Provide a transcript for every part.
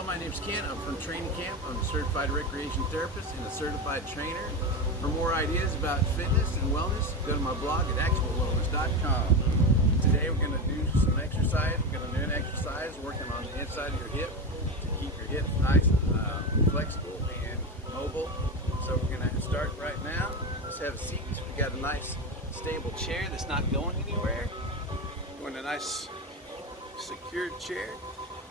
Hello, my name's Ken. I'm from Training Camp. I'm a certified recreation therapist and a certified trainer. For more ideas about fitness and wellness, go to my blog at actualwellness.com. Today we're going to do some exercise. We're going to do an exercise working on the inside of your hip to keep your hips nice and flexible and mobile. So we're going to start right now. Let's have a seat. We got a nice stable chair that's not going anywhere. We want a nice secured chair.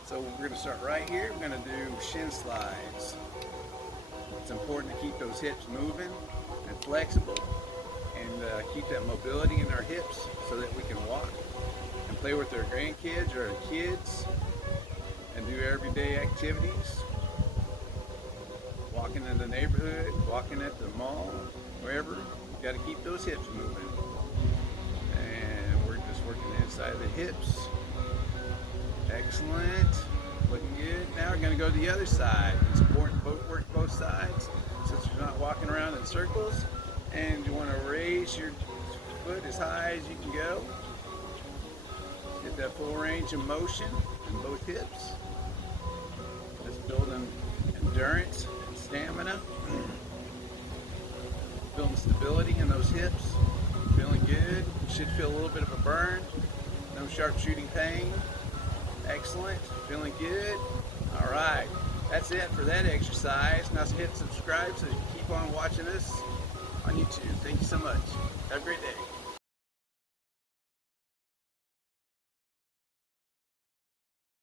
So we're going to start right here. We're going to do shin slides. It's important to keep those hips moving and flexible and keep that mobility in our hips so that we can walk and play with our grandkids or our kids and do everyday activities. Walking in the neighborhood, walking at the mall, wherever. You got to keep those hips moving. And we're just working the inside of the hips. Excellent. Looking good. Now we're going to go to the other side. It's important to work both sides since you're not walking around in circles. And you want to raise your foot as high as you can go. Get that full range of motion in both hips. Just building endurance and stamina. Building stability in those hips. Feeling good. You should feel a little bit of a burn. No sharp shooting pain. Excellent. Feeling good. All right. That's it for that exercise. Now hit subscribe so you can keep on watching us on YouTube. Thank you so much. Have a great day.